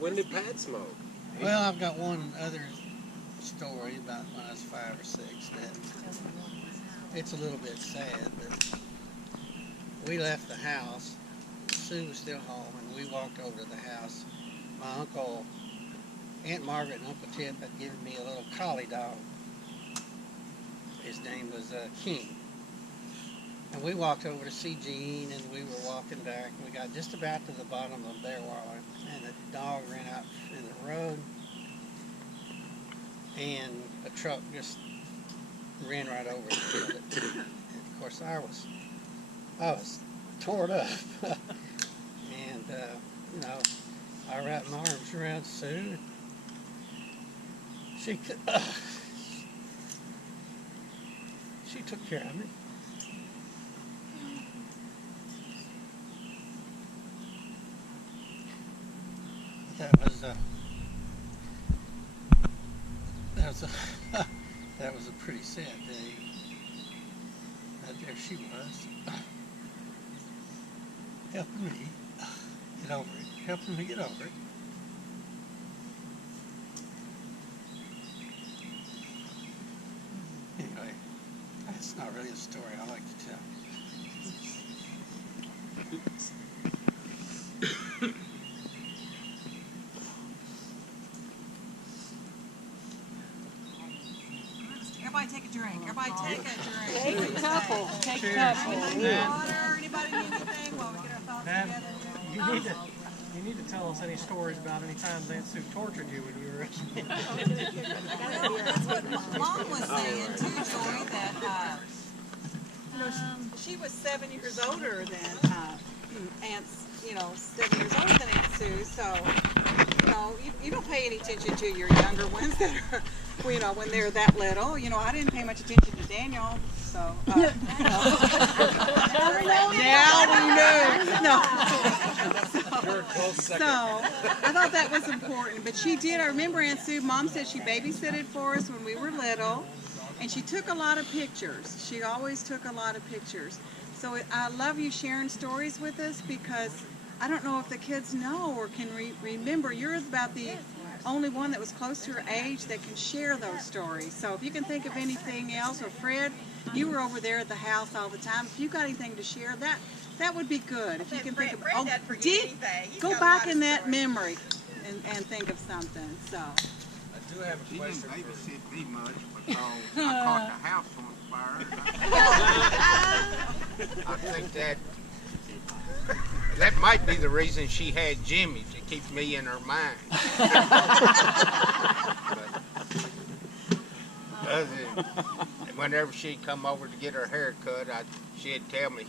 When did Pat smoke? Well, I've got one other story about when I was 5 or 6 that it's a little bit sad, but we left the house. Sue was still home, and we walked over to the house. My uncle, Aunt Margaret and Uncle Tip had given me a little collie dog. His name was King. And we walked over to see Gene, and we were walking back, and we got just about to the bottom of Bearwater, and the dog ran out in the road, and a truck just ran right over it and killed it. And of course, I was torn up. And, you know, I wrapped my arms around Sue. She took care of me. That was a pretty sad day. There she was, helping me get over it, helping me get over it. Anyway, that's not really a story I like to tell. Everybody take a drink. Everybody take a drink. Take a couple. Take a couple. Anybody need water? Anybody need anything while we get our thoughts together? You need to tell us any stories about any times Aunt Sue tortured you when you were a kid. That's what Mom was saying too, Joy, that she was 7 years older than Aunt's, 7 years older than Aunt Sue, so, you don't pay any attention to your younger ones that are, when they're that little. I didn't pay much attention to Daniel, so. Now we know. No. You're a close second. So, I thought that was important, but she did. I remember Aunt Sue, Mom said she babysitted for us when we were little, and she took a lot of pictures. She always took a lot of pictures. So I love you sharing stories with us, because I don't know if the kids know or can remember. You're about the only one that was close to her age that can share those stories. So if you can think of anything else, or Fred, you were over there at the house all the time. If you got anything to share, that would be good. If you can think of, go back in that memory and think of something. So. I do have a question. She didn't babysit me much because I caught the house on fire. I think that might be the reason she had Jimmy, to keep me in her mind. Whenever she'd come over to get her hair cut, she'd tell me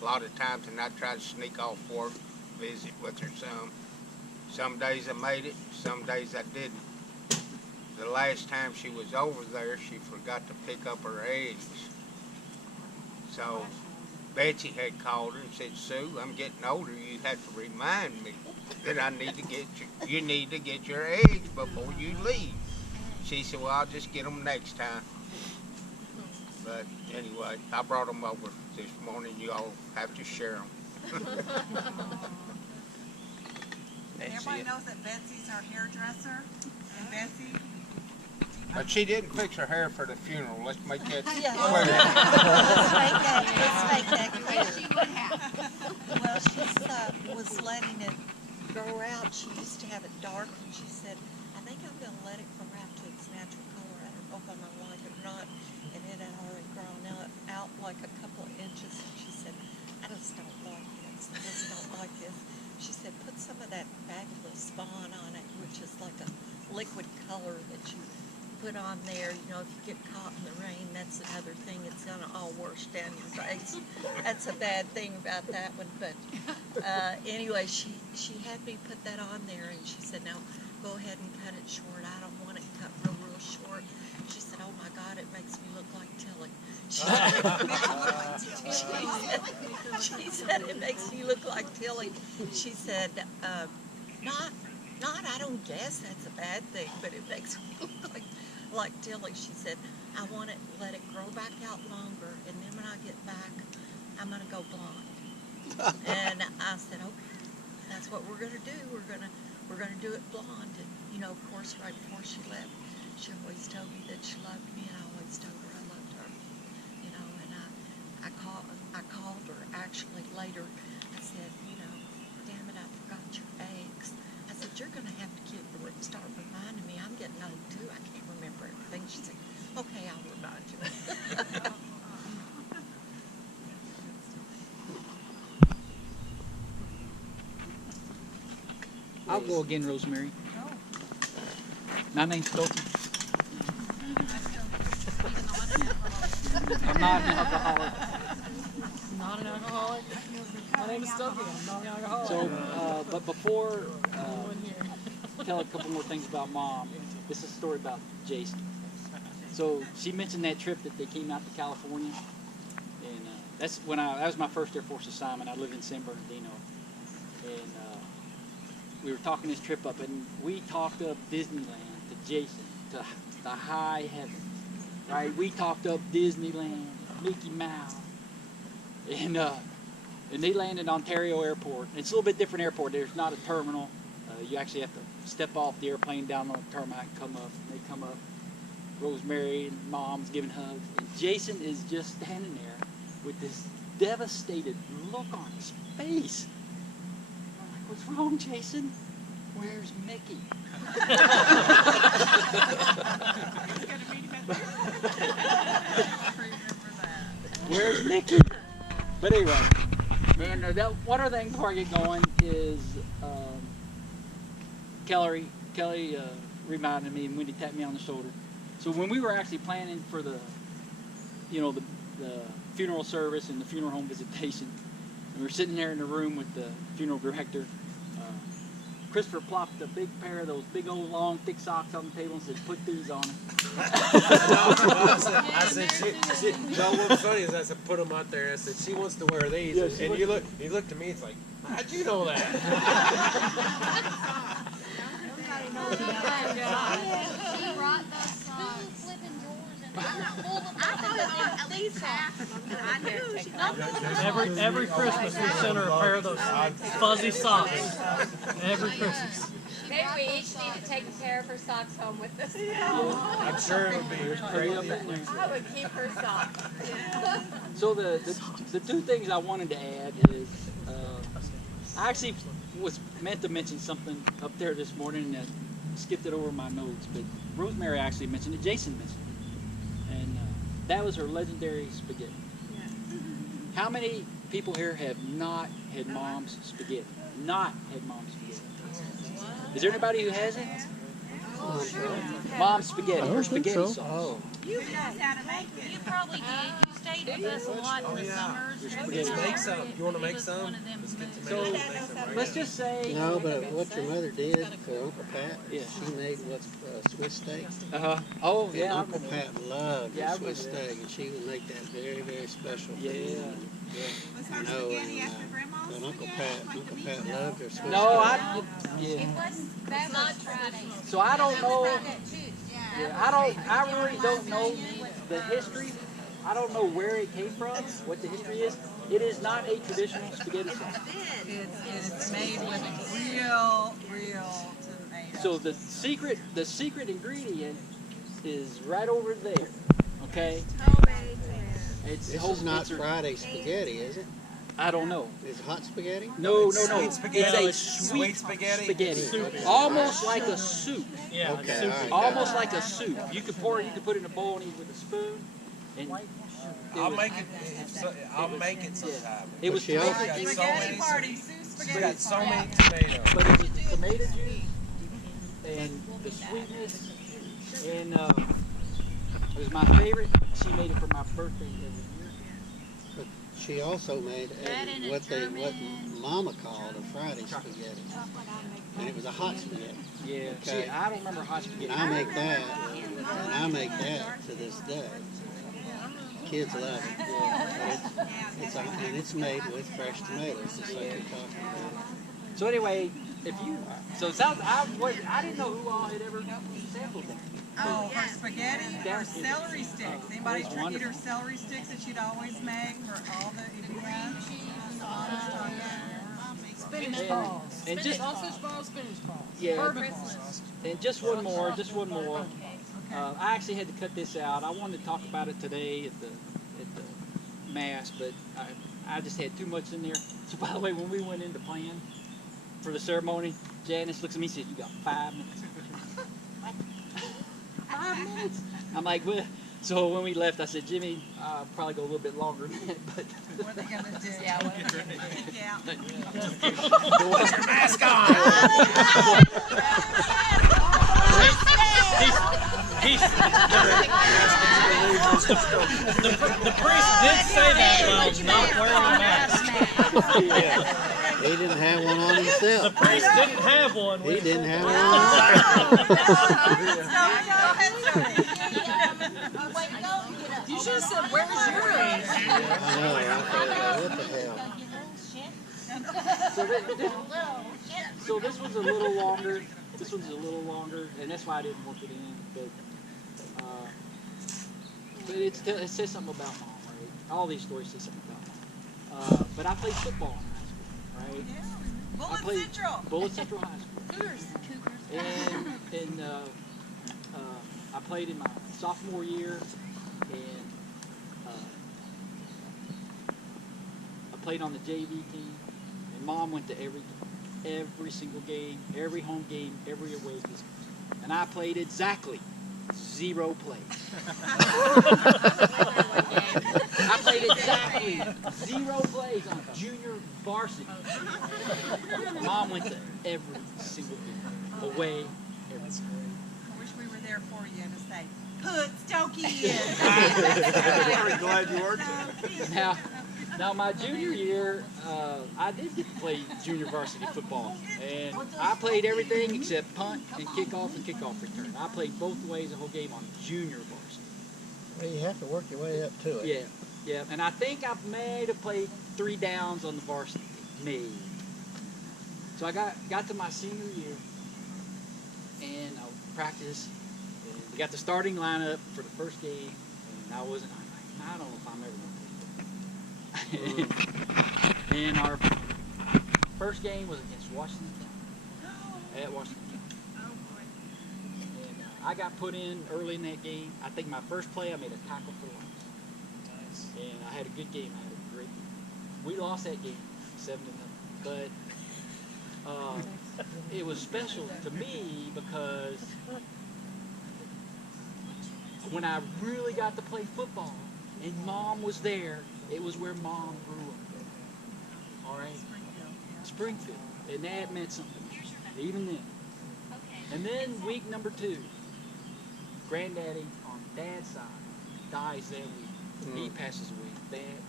a lot of times, and I'd try to sneak off for her, visit with her some. Some days I made it, some days I didn't. The last time she was over there, she forgot to pick up her eggs. So Betsy had called her and said, "Sue, I'm getting older. You have to remind me that I need to you need to get your eggs before you leave." She said, "Well, I'll just get them next time." But anyway, I brought them over this morning. You all have to share them. Everybody knows that Betsy's our hairdresser, and Betsy. But she didn't fix her hair for the funeral. Let's make that clear. Let's make that clear. Well, she was letting it grow out. She used to have it dark, and she said, "I think I'm going to let it grow out to its natural color. I don't know if I'm going to like it or not." And it had already grown out like a couple of inches. And she said, "I just don't like this. I just don't like this." She said, "Put some of that fabulous Spawn on it," which is like a liquid color that you put on there. If you get caught in the rain, that's another thing. It's gonna all wash down your face. That's a bad thing about that one. But anyway, she had me put that on there, and she said, "Now go ahead and cut it short. I don't want it cut real short." She said, "Oh my God, it makes me look like Tilly." She said, "It makes me look like Tilly." She said, not, I don't guess that's a bad thing, but it makes me look like Tilly." She said, "I want it, let it grow back out longer, and then when I get back, I'm going to go blonde." And I said, "Okay, that's what we're going to do. We're going to we're gonna do it blonde. And, you know, of course, right before she left, she always told me that she loved me, and I always told her I loved her. You know, and I called her actually later. I said, you know, damn it, I forgot your eggs. I said, you're gonna have to start reminding me. I'm getting old too. I can't remember everything. She said, okay, I'll remind you. I'll go again, Rosemary. My name's Dalton. I'm not an alcoholic. Not an alcoholic? My name is Stokey. I'm not an alcoholic. So, but before tell a couple more things about Mom, this is a story about Jason. So she mentioned that trip that they came out to California, and that was my first Air Force assignment. I lived in San Bernardino, and we were talking this trip up, and we talked up Disneyland to Jason, to the high heavens, right? We talked up Disneyland, Mickey Mouse, and they landed Ontario Airport. It's a little bit different airport. There's not a terminal. You actually have to step off the airplane down on the tarmac and come up. And they come up. Rosemary and Mom's giving hugs, and Jason is just standing there with this devastated look on his face. I'm like, what's wrong, Jason? Where's Mickey? Where's Mickey? But anyway, man, one other thing before I get going is Kelly reminded me, and Wendy tapped me on the shoulder. So when we were actually planning for the funeral service and the funeral home visitation, and we were sitting there in the room with the funeral director, Christopher plopped a big pair of those big old long thick socks on the table and said, "Put these on it." I said, no, what's funny is I said, put them out there. I said, she wants to wear these. Yeah, and you looked at me, it's like, how'd you know that? She brought those flipping drawers and I thought at least half of them. I knew she not Every Christmas we send her a pair of those fuzzy socks. Every Christmas. Maybe we each need to take a pair of her socks home with us. I'm sure it would be great. I would keep her socks. So the two things I wanted to add is I actually was meant to mention something up there this morning and skipped it over my notes, but Rosemary actually mentioned it. Jason mentioned it, and that was her legendary spaghetti. How many people here have not had Mom's spaghetti? Not had Mom's spaghetti. Is there anybody who hasn't? Mom's spaghetti or spaghetti sauce. Oh, You guys how to make it. You probably did. You stayed with us a lot in the summers. Let's make some. You want to make some? Let's get to make some. Let's just say. no, but what your mother did for Uncle Pat, Yeah. she made what's Swiss steak. Oh And yeah. Uncle Pat loved Yeah, I Swiss remember that. steak, and she would make that very, very special. Yeah. Was I her know. spaghetti And, after Grandma's but Uncle spaghetti? Pat loved her Swiss No, steak. yeah. That was Friday. So I don't know. Yeah, I really don't know the history. I don't know where it came from, what the history is. It is not a traditional spaghetti sauce. It's made with real tomatoes. So the secret ingredient is right over there. Okay? It's This whole- is not it's a- Friday spaghetti, is it? I don't know. Is it hot spaghetti? No. Sweet spaghetti. It's a sweet spaghetti. spaghetti. Almost like a soup. Yeah, like Okay, soup. all right. Almost like a soup. You could put it in a bowl and eat with a spoon. And I'll make it. I'll make it sometime. it was She also- tomato juice, Spaghetti party, Sue It's spaghetti got so party. many tomatoes. but it was tomato juice and the sweetness. And it was my favorite. She made it for my birthday every year. She also made That and a what German- Mama called a Friday spaghetti, and it was a hot spaghetti. Yeah. Okay. See, I don't remember hot spaghetti. And I make that to this day. Kids love it. And it's made with fresh tomatoes, just like you're talking about. So anyway, so it sounds, I didn't know who all had ever sampled that. Oh, her spaghetti, her celery sticks. Anybody That's eat her wonderful. celery sticks that she'd always make for all the Indians? Spinach balls. And just Sausage balls, spinach balls. yeah. Perfect balls. And just one more. I actually had to cut this out. I wanted to talk about it today at the mass, but I just had too much in there. So by the way, when we went in to plan for the ceremony, Janice looks at me and says, "You got 5 minutes." 5 minutes? I'm like, well. So when we left, I said, Jimmy, I'll probably go a little bit longer than that, but. What are they gonna do? Yeah, what are they gonna do? Yeah. Mask The priest did say that while not wearing a mask. He didn't have one on himself. The priest didn't have one. He didn't have one on You should have said, where's yours? I know, I thought, what the hell? So this was a little longer. This one's a little longer, and that's why I didn't work it in. But it says something about mom, right? All these stories say something about mom. But I played football in high school, right? Bullet I played Central. Bullet Central High School. And I played in my sophomore year, and I played on the JV team. And Mom went to every single game, every home game, every away game, and I played exactly 0 plays. I played exactly 0 plays on junior varsity. Mom went to every single game, away, every single game. I wish we were there for you to say, put Stokey in. Very glad you worked it. Now my junior year, I did get to play junior varsity football, and I played everything except punt and kickoff return. I played both ways the whole game on junior varsity. Well, you have to work your way up to it. Yeah, and I think I may have played 3 downs on the varsity team, maybe. So I got to my senior year, and I practiced, and we got the starting lineup for the first game, and I don't know if I'm ever going to and our first game was against Washington County, at Washington County. And I got put in early in that game. I think my first play I made a tackle for loss. And I had a good game. I had a great game. We lost that game 7-0. But it was special to me because when I really got to play football and Mom was there, it was where Mom grew up. All right? Springfield. And that meant something, even then. And then week number 2, Granddaddy on Dad's side dies that week. He passes away that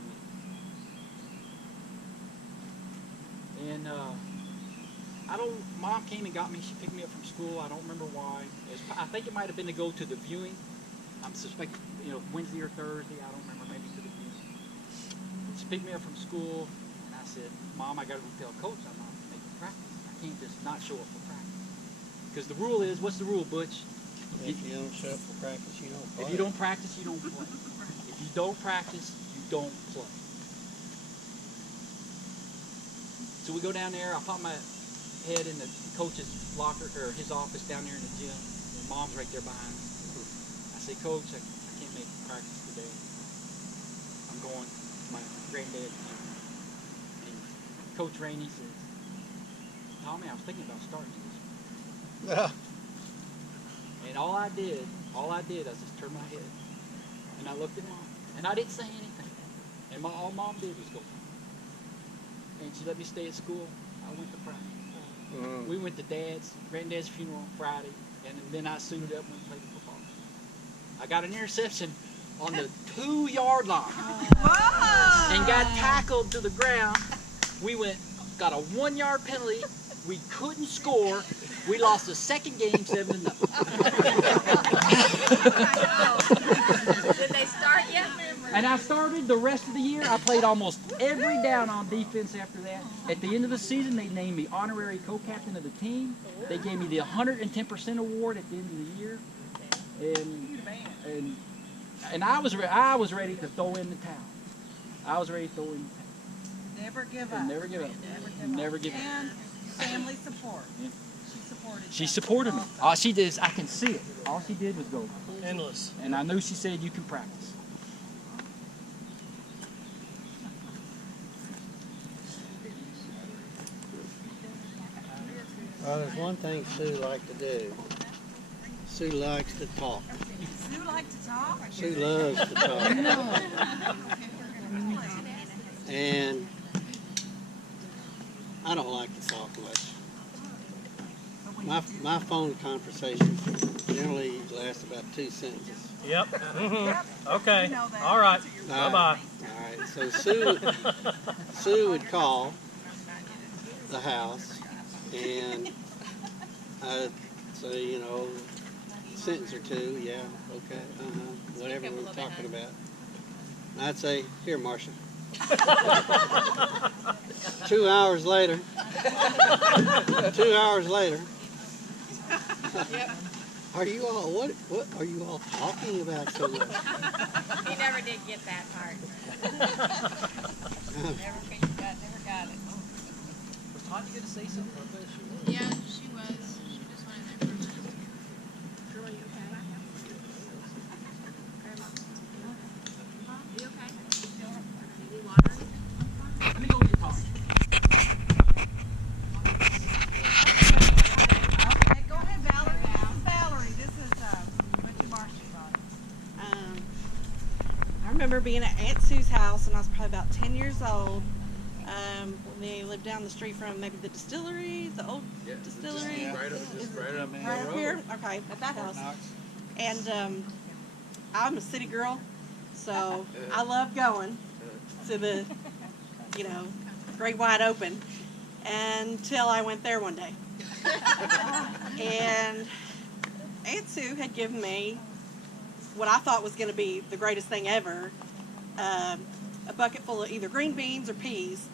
week. And Mom came and got me. She picked me up from school. I don't remember why. I think it might have been to go to the viewing. I'm suspecting, Wednesday or Thursday. I don't remember. Maybe to the viewing. She picked me up from school, and I said, Mom, I got to go tell Coach I'm not making practice. I can't just not show up for practice. Because the rule is, what's the rule, Butch? If you don't show up for practice, you don't play. If you don't practice, you don't play. If you don't practice, you don't play. So we go down there. I pop my head in the coach's locker, or his office down there in the gym. And Mom's right there behind me. I say, Coach, I can't make practice today. I'm going to my granddad's funeral. And Coach Rainey says, Tommy, I was thinking about starting you this week. And all I did, I just turned my head. And I looked at Mom. And I didn't say anything. And all Mom did was go. And she let me stay at school. I went to practice. We went to Granddad's funeral on Friday. And then I suited up and went and played football. I got an interception on the 2-yard line. Whoa! And got tackled to the ground. We got a 1-yard penalty. We couldn't score. We lost the second game 7-0. Did they start yet? And I started the rest of the year. I played almost every down on defense after that. At the end of the season, they named me honorary co-captain of the team. They gave me the 110% award at the end of the year. And I was ready to throw in the towel. Never give And up. never give up. Never give up. And family support. Yeah. She supported She that. supported me. All she did is, I can see it. All she did was go, Endless. and I know she said you can practice. Well, there's one thing Sue likes to do. Sue likes to talk. Sue like to talk? Sue loves to talk. And I don't like to talk much. My phone conversations generally last about 2 sentences. Yep. Mm-hmm. Okay. You know that. All right. All Bye-bye. right. So Sue would call the house, and I'd say, you know, sentence or two, yeah, okay, whatever we were talking about. And I'd say, here, Marcia. 2 hours later. 2 hours later. Are you all what are you all talking about so much? He never did get that part. Never got it. Was Tanya going to say something? I thought she was. Yeah, she was. She just went in there for a minute. Girl, you okay? Grandma. You okay? Need water? Let me go get Tanya. Okay, go ahead, Valerie. This is Valerie. This is what you Marcia thought. I remember being at Aunt Sue's house when I was probably about 10 years old. They lived down the street from maybe the distillery, the old distillery. Just right up Right up here? Okay, at that house. And I'm a city girl, so I love going to the, great wide open until I went there one day. And Aunt Sue had given me what I thought was going to be the greatest thing ever, a bucket full of either green beans or peas,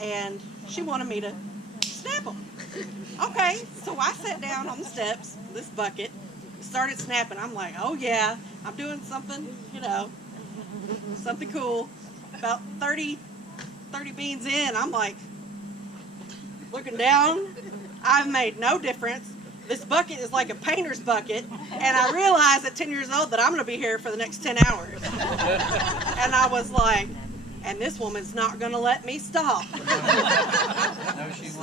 and she wanted me to snap them. Okay, so I sat down on the steps, this bucket, started snapping. I'm like, oh yeah, I'm doing something, something cool. About 30 beans in, I'm like, looking down, I've made no difference. This bucket is like a painter's bucket, and I realized at 10 years old that I'm going to be here for the next 10 hours. And I was like, and this woman's not going to let me stop. No, she won't. So